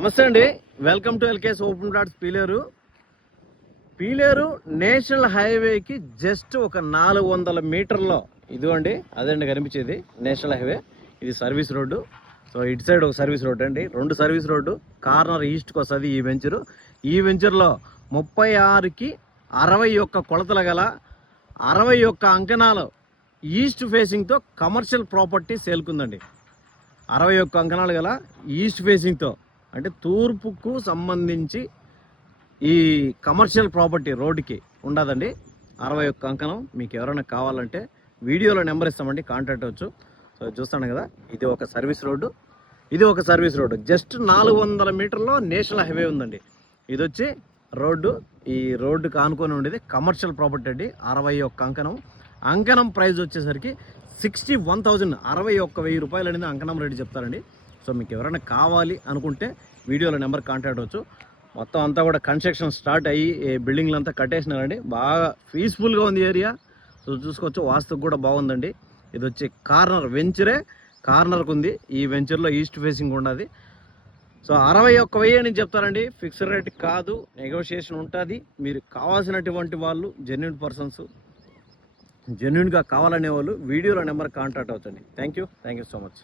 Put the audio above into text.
నమస్తే అండి, welcome to LKS open plots Peeleru national హైవేకి జస్ట్ ఒక 400 మీటర్లో ఇదిగోండి. అదండి కనిపించేది నేషనల్ హైవే. ఇది సర్వీస్ రోడ్డు. సో ఇటు సైడ్ ఒక సర్వీస్ రోడ్డు అండి, 2 సర్వీస్ రోడ్డు. కార్నర్ ఈస్ట్కి వస్తుంది ఈ వెంచర్లో 36కి 61 కొలతలు గల 61 అంకణాలు ఈస్ట్ ఫేసింగ్తో కమర్షియల్ ప్రాపర్టీ సేల్కుందండి. 61 అంకణాలు గల ఈస్ట్ ఫేసింగ్తో, అంటే తూర్పుకు సంబంధించి ఈ కమర్షియల్ ప్రాపర్టీ రోడ్డుకి ఉండదండి. 61 అంకణం. మీకు ఎవరైనా కావాలంటే వీడియోలో నెంబర్ ఇస్తామండి, కాంటాక్ట్ అవ్వచ్చు. సో చూస్తాను కదా, ఇది ఒక సర్వీస్ రోడ్డు, జస్ట్ 400 మీటర్లో నేషనల్ హైవే ఉందండి. ఇది వచ్చి రోడ్డు. ఈ రోడ్డుకి ఆనుకొని ఉండేది కమర్షియల్ ప్రాపర్టీ అండి. 61 అంకణం ప్రైస్ వచ్చేసరికి 61,000, 61,000 రూపాయలు అనేది అంకణం రేటు చెప్తారండి. సో మీకు ఎవరైనా కావాలి అనుకుంటే వీడియోలో నెంబర్ కాంటాక్ట్ అవ్వచ్చు. మొత్తం అంతా కూడా కన్స్ట్రక్షన్ స్టార్ట్ అయ్యి బిల్డింగ్లు అంతా కట్టేసినారండి. బాగా పీస్ఫుల్గా ఉంది ఏరియా. సో చూసుకోవచ్చు, వాస్తుకు కూడా బాగుందండి. ఇది వచ్చి కార్నర్కు ఉంది. ఈ వెంచర్లో ఈస్ట్ ఫేసింగ్ ఉండదు. సో 61,000 అని చెప్తారండి. ఫిక్స్డ్ రేట్ కాదు, నెగోషియేషన్ ఉంటుంది. మీరు కావాల్సినటువంటి వాళ్ళు జెన్యూన్ పర్సన్స్, జెన్యూన్గా కావాలనే వాళ్ళు వీడియోలో నెంబర్ కాంటాక్ట్ అవ్వచ్చండి. Thank you so much.